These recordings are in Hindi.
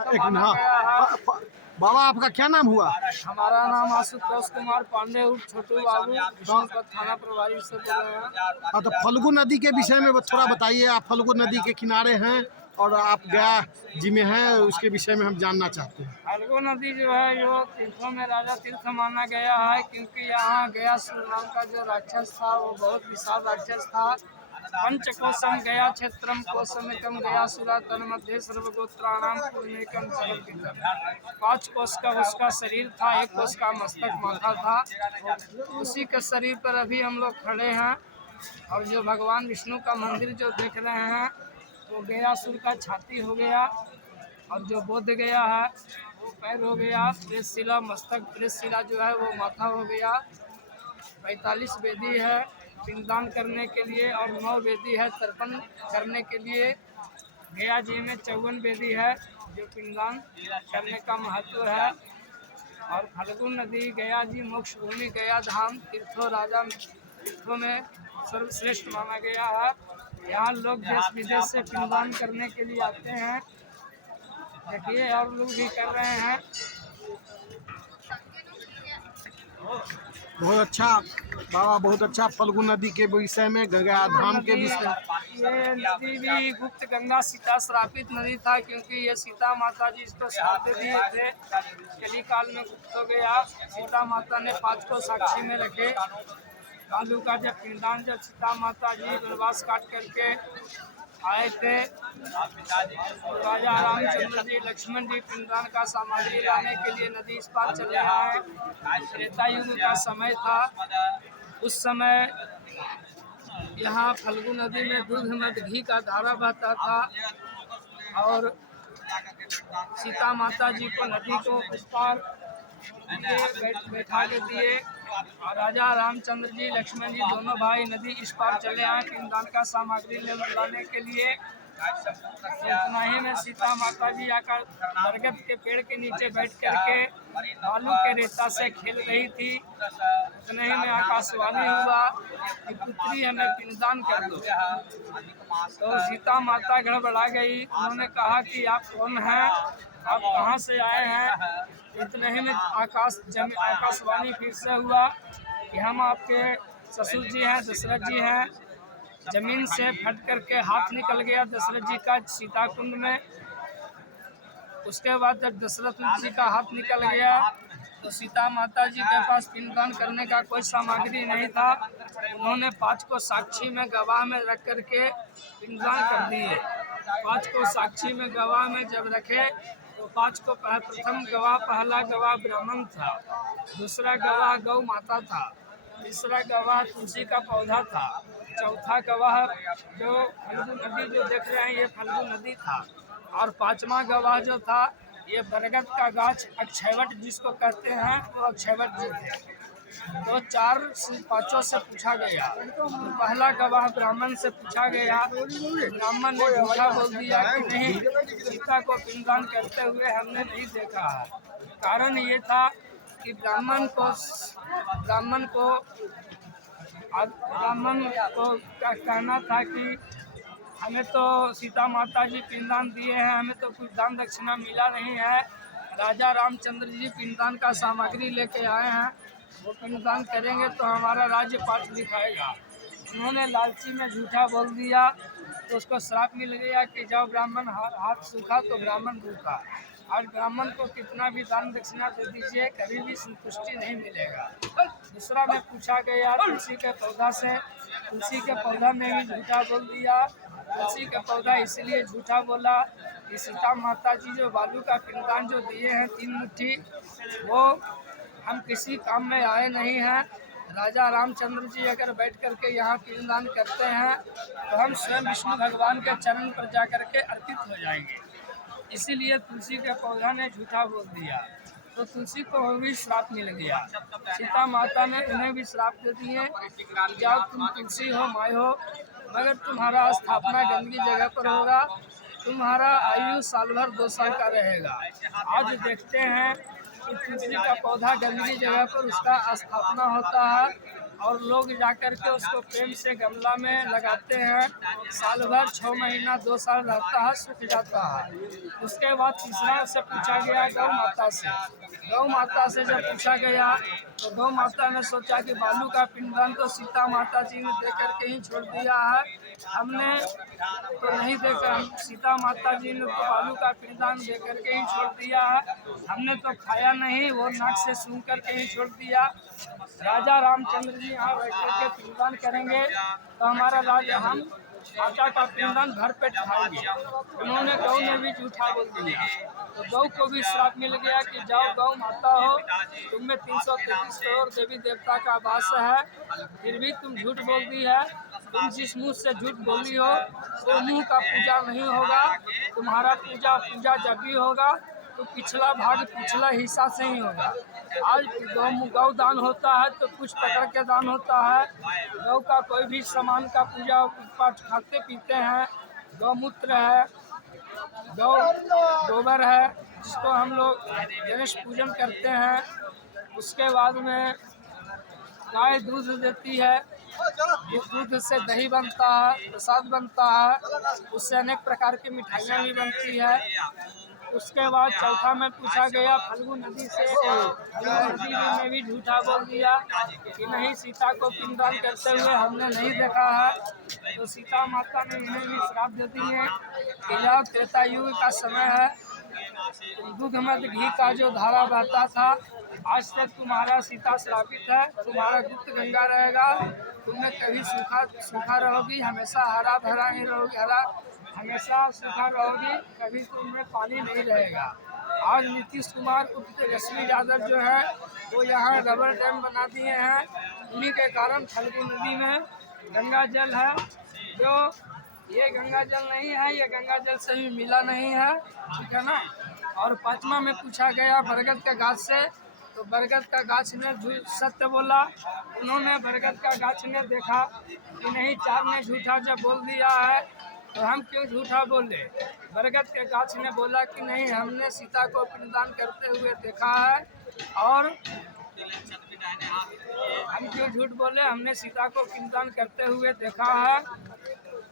एक मिनट, हाँ। बाबा आपका क्या नाम हुआ? हमारा नाम आशुतोष कुमार पांडे उर्फ छोटू बाबू, विष्णुपद थाना प्रभारी से बोल रहे हैं। हाँ, तो फल्गु नदी के विषय में थोड़ा बताइए। आप फल्गु नदी के किनारे हैं और आप गया जी में हैं, उसके विषय में हम जानना चाहते हैं। फल्गु नदी जो है जो तीर्थों में राजा तीर्थ माना गया है, क्योंकि यहाँ गया नाम का जो राक्षस था वो बहुत विशाल राक्षस था। पंचकोशम गया क्षेत्रम कोशमिकम गया सुरा तन मध्य सर्वगोत्राणाम पूर्णिकम जगद्गीतम। 5 कोश का उसका शरीर था, 1 कोश का मस्तक माथा था। उसी के शरीर पर अभी हम लोग खड़े हैं। और जो भगवान विष्णु का मंदिर जो देख रहे हैं वो गयासुर का छाती हो गया, और जो बोध गया है वो पैर हो गया, त्रिशिला मस्तक, त्रिशिला जो है वो माथा हो गया। 45 वेदी है पिंडदान करने के लिए और 9 वेदी है तर्पण करने के लिए। गया जी में 54 वेदी है जो पिंडदान करने का महत्व है। और फल्गु नदी गया जी मोक्ष भूमि गया धाम तीर्थों में सर्वश्रेष्ठ माना गया है। यहाँ लोग देश विदेश से पिंडदान करने के लिए आते हैं। देखिए और लोग भी कर रहे हैं। बहुत अच्छा बाबा, बहुत अच्छा। फल्गु नदी के विषय में, गंगा धाम के विषय में। ये नदी भी गुप्त गंगा सीता श्रापित नदी था, क्योंकि ये सीता माता जी इसको श्राप दिए थे। कली काल में गुप्त हो गया। सीता माता ने 5 को साक्षी में रखे। कालू का जब पिंडदान, जब सीता माता जी वनवास काट करके आए थे, राजा रामचंद्र जी लक्ष्मण जी पिंडदान का सामग्री लाने के लिए नदी इस पार चले आए। त्रेता युग का समय था। उस समय यहाँ फल्गु नदी में दूध मध घी का धारा बहता था। और सीता माता जी को नदी को उस पार बैठा के दिए। और राजा रामचंद्र जी लक्ष्मण जी दोनों भाई नदी इस पार चले आए पिंडदान का सामग्री लाने के लिए। इतना ही में सीता माता जी आकर बरगद के पेड़ के नीचे बैठ करके बालू के रेता से खेल रही थी। उतने ही में आकाशवाणी हुआ कि पुत्री हमें पिंडदान कर दो। तो सीता माता गड़बड़ा गई। उन्होंने कहा कि आप कौन हैं, आप कहाँ से आए हैं। इतने ही में आकाशवाणी फिर से हुआ कि हम आपके ससुर जी हैं, दशरथ जी हैं। जमीन से फट करके हाथ निकल गया दशरथ जी का सीता कुंड में। उसके बाद जब दशरथ जी का हाथ निकल गया तो सीता माता जी के पास पिंडदान करने का कोई सामग्री नहीं था। उन्होंने 5 को साक्षी में गवाह में रख करके पिंडदान कर दिए। 5 को साक्षी में गवाह में जब रखे तो 5 को प्रथम गवाह, पहला गवाह ब्राह्मण था, दूसरा गवाह गौ माता था, तीसरा गवाह तुलसी का पौधा था, चौथा गवाह जो फल्गु नदी जो देख रहे हैं ये फल्गु नदी था, और 5वां गवाह जो था ये बरगद का गाछ अक्षयवट जिसको कहते हैं वो अक्षयवट जी थे। तो 5 से पूछा गया। तो पहला गवाह ब्राह्मण से पूछा गया। ब्राह्मण ने झूठा बोल दिया कि नहीं, सीता को पिंडदान करते हुए हमने नहीं देखा है। कारण ये था कि ब्राह्मण को कहना था कि हमें तो सीता माता जी पिंडदान दिए हैं, हमें तो कुछ दान दक्षिणा मिला नहीं है। राजा रामचंद्र जी पिंडदान का सामग्री लेके आए हैं, वो पिंडदान करेंगे तो हमारा राज्य पाठ दिखाएगा। उन्होंने लालची में झूठा बोल दिया तो उसको श्राप मिल गया कि जब ब्राह्मण हाथ सूखा तो ब्राह्मण भूखा। और ब्राह्मण को कितना भी दान दक्षिणा दे दीजिए कभी भी संतुष्टि नहीं मिलेगा। दूसरा में पूछा गया तुलसी के पौधा से, तुलसी के पौधा में भी झूठा बोल दिया। तुलसी का पौधा इसलिए झूठा बोला कि सीता माता जी जो बालू का पिंडदान जो दिए हैं 3 मुट्ठी, वो हम किसी काम में आए नहीं हैं। राजा रामचंद्र जी अगर बैठ करके यहाँ पिंडदान करते हैं तो हम स्वयं विष्णु भगवान के चरण पर जा करके अर्पित हो जाएंगे। इसीलिए तुलसी के पौधा ने झूठा बोल दिया, तो तुलसी को भी श्राप मिल गया। सीता माता ने उन्हें भी श्राप दे दिए, जाओ तुम तुलसी हो माय हो, मगर तुम्हारा स्थापना गंदगी जगह पर होगा, तुम्हारा आयु साल भर 2 साल का रहेगा। आज देखते हैं कि तुलसी का पौधा गंदगी जगह पर उसका स्थापना होता है। और लोग जाकर के उसको प्रेम से गमला में लगाते हैं। साल भर 6 महीना 2 साल रहता है, सूख जाता है। उसके बाद तीसरा से पूछा गया गौ माता से। गौ माता से जब पूछा गया तो गौ माता ने सोचा कि बालू का पिंडदान तो सीता माता जी ने दे करके ही छोड़ दिया है, हमने तो नहीं देखा। सीता माता जी ने तो बालू का पिंडदान दे करके ही छोड़ दिया है, हमने तो खाया नहीं, वो नाक से सूंघ करके ही छोड़ दिया। राजा रामचंद्र जी यहाँ बैठ करके पिंडदान करेंगे तो हमारा राजा हम माता का पिंडदान भर पेट खाएंगे। उन्होंने गौ ने भी झूठा बोल दिया, तो गौ को भी श्राप मिल गया कि जाओ गौ माता हो, तुम में 333 करोड़ देवी देवता का वास है, फिर भी तुम झूठ बोल दी है। तुम जिस मुंह से झूठ बोली हो वो मुंह का पूजा नहीं होगा, तुम्हारा पूजा जब भी होगा तो पिछला भाग पिछला हिस्सा से ही होगा। आज गौ दान होता है तो कुछ पकड़ के दान होता है। गौ का कोई भी सामान का पूजा पाठ खाते पीते हैं। गौमूत्र है, गौ गोबर है, जिसको हम लोग गणेश पूजन करते हैं। उसके बाद में गाय दूध देती है, उस दूध से दही बनता है, प्रसाद बनता है, उससे अनेक प्रकार की मिठाइयाँ भी बनती है। उसके बाद चौथा में पूछा गया फल्गु नदी से। फल्गु नदी ने भी झूठा बोल दिया कि नहीं, सीता को पिंडदान करते हुए हमने नहीं देखा है। तो सीता माता ने इन्हें भी श्राप दे दिए कि जाओ, त्रेता युग का समय है, दूध मत घी का जो धारा बहता था, आज तक तुम्हारा सीता श्रापित है, तुम्हारा गुप्त गंगा रहेगा, तुमने कभी सूखा रहोगी, हमेशा हरा भरा नहीं रहोगी, हमेशा सूखा रहोगी, कभी तुमने पानी नहीं रहेगा। आज नीतीश कुमार उर्फ तेजस्वी यादव जो है वो यहाँ रबर डैम बना दिए हैं, उन्हीं के कारण फल्गु नदी में गंगा जल है, जो ये गंगा जल नहीं है, ये गंगा जल से भी मिला नहीं है, ठीक है ना। और पांचवा में पूछा गया बरगद के गाछ से, तो बरगद का गाछ ने सत्य बोला। उन्होंने बरगद का गाछ ने देखा कि नहीं, चार ने झूठा जब बोल दिया है तो हम क्यों झूठा बोले। बरगद के गाछ ने बोला कि नहीं, हमने सीता को पिंडदान करते हुए देखा है और हम क्यों झूठ बोले, हमने सीता को पिंडदान करते हुए देखा है।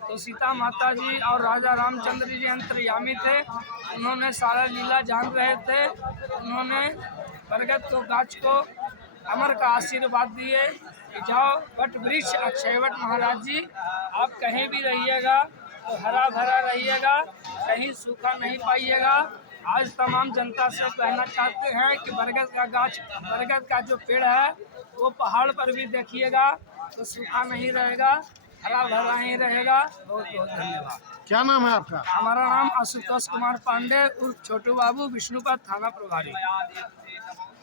तो सीता माता जी और राजा रामचंद्र जी अंतर्यामी थे, उन्होंने सारा लीला जान रहे थे। उन्होंने बरगद को गाछ को अमर का आशीर्वाद दिए कि जाओ वट वृक्ष अक्षयवट महाराज जी, आप कहीं भी रहिएगा तो हरा भरा रहिएगा, कहीं सूखा नहीं पाइएगा। आज तमाम जनता से कहना चाहते हैं कि बरगद का जो पेड़ है वो पहाड़ पर भी देखिएगा तो सूखा नहीं रहेगा, हरा भरा ही रहेगा। बहुत बहुत धन्यवाद। क्या नाम है आपका? हमारा नाम आशुतोष कुमार पांडे उर्फ छोटू बाबू, विष्णुपद थाना प्रभारी।